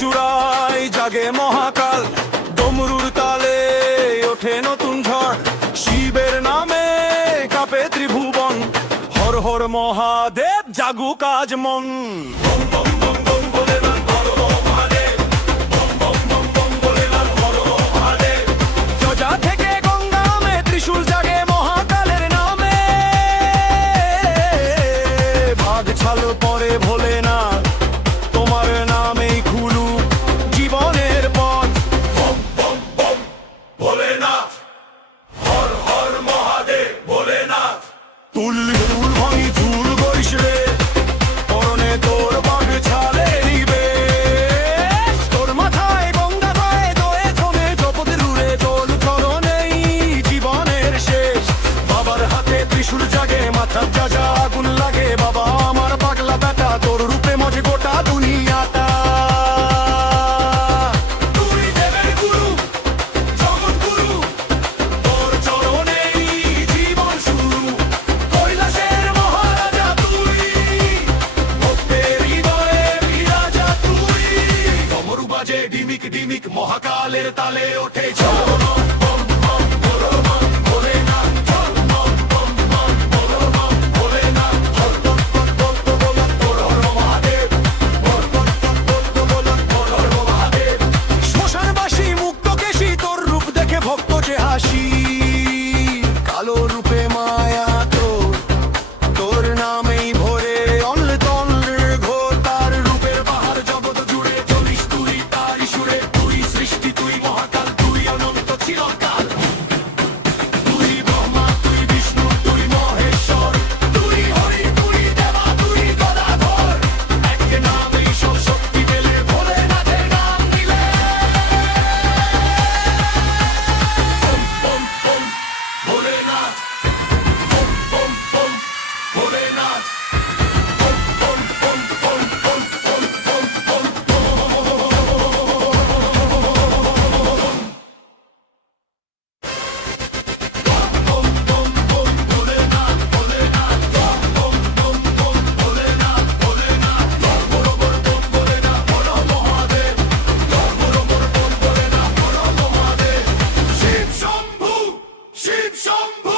চূড়ায় জাগে মহাকাল, ডমরুর তালে ওঠে নতুন ঝড়, শিবের নামে কাঁপে ত্রিভুবন। হর হর মহাদেব জাগুক আজ মন। যজা থেকে গঙ্গামে ত্রিশূল জাগে মহাকালের নামে, ভাগ ছাল পরে ভোলেনাথ তোমার নামেই খুলু জীবনের পথ। ভোলেনাথ হর হর মহাদেব ভোলেনাথ। তুল তুল ভাঙি চুল করিস রে, পরনে তোর বাঘ ছালে নিবে, তোর মাথায় গঙ্গা গায়ে দয়ে থমে জপদের উড়ে চল চরণেই জীবনের শেষ। বাবার হাতে ত্রিশূল জাগে মাথার যা যা আগুন লাগে, বাবা আমার পাগলা বেটা তোর রূপে মজে গোটা দুনিয়াটা। তুই দেবের গুরু জগৎ গুরু, তোর চরণেই জীবন শুরু। কৈলাসের মহারাজা তুই, ভক্তের হৃদয়ে বিরাজা তুই। ডমরু বাজে ডিমিক ডিমিক মহাকালের তালে ওঠে ঝড়। শ্মশানবাসী মুগ্ধ কেশি তোর রূপ দেখে ভক্ত যে হাসি, কালো রূপে মায়া তোর নামেই ভরে অল তন্দ্রের ঘোর। তার রূপের বাহার জগৎ জুড়ে চলিস তুই তারি সুরে, তুই সৃষ্টি তুই মহাকাল তুই অনন্ত চিরকাল। তুই ব্রহ্মা তুই বিষ্ণু তুই মহেশ্বর, তুই হরি তুই দেবা তুই গদাধর। এক নামেই সব শক্তি পেলে ভোলেনাথের নাম নিলে। বম বম ভোলেনাথ, বম বম বম ভোলেনাথ, বম বম বম বম বম বম বম বম বম বম বম ভোলেনাথ ভোলেনাথ, বম বম বম ভোলেনাথ ভোলেনাথ, বরাবর বম ভোলেনাথ হর মহাদেব, বরাবর বম ভোলেনাথ হর মহাদেব। শিব শম্ভু শিব শম্ভু।